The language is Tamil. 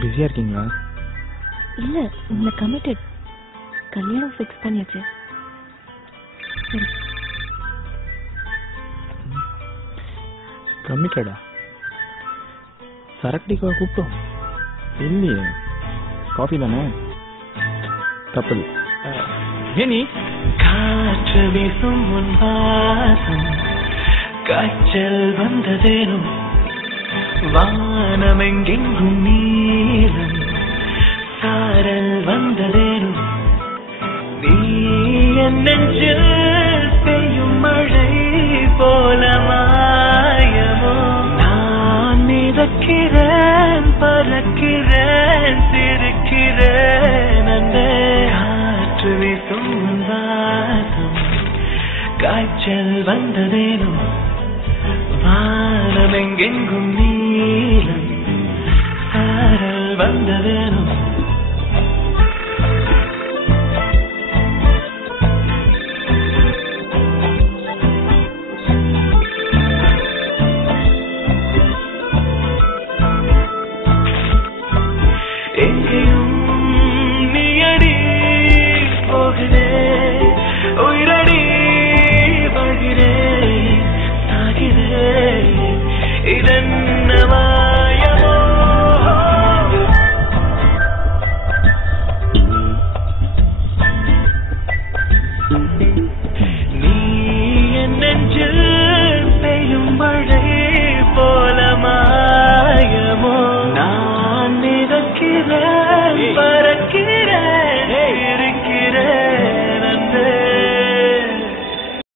பிஸியாக இருக்கீங்களா? இல்லை, உங்களை கமிட்டட். கல்யாணம் ஃபிக்ஸ் பண்ணியாச்சு. சரி. கமிட்டடா? சரக்கடிக்கா கூப்பிட்டோம்? இல்லையே, காஃபி தானே. கப்பல் ஏனி காற்று வீசும் முன்பாசம் காய்ச்சல் வந்ததேனும் வானமெங்கெங்கும் நீரம் சாரல் வந்ததேனும் நீ என் நெஞ்சில் பெய்யும் மழை போல மாயமோ நான் மிதக்கிறேன் பறக்கிறேன் சிரிக்கிறேன் அந்த காற்று வீசும் வாசம் காய்ச்சல் வந்ததேனும் வானமெங்கெங்கும் நீலம் சாரல் வந்ததேனும் எங்கேயும் நீயடி போகிறே உயிரடி வாழ்கிறே சாகிறே இதன்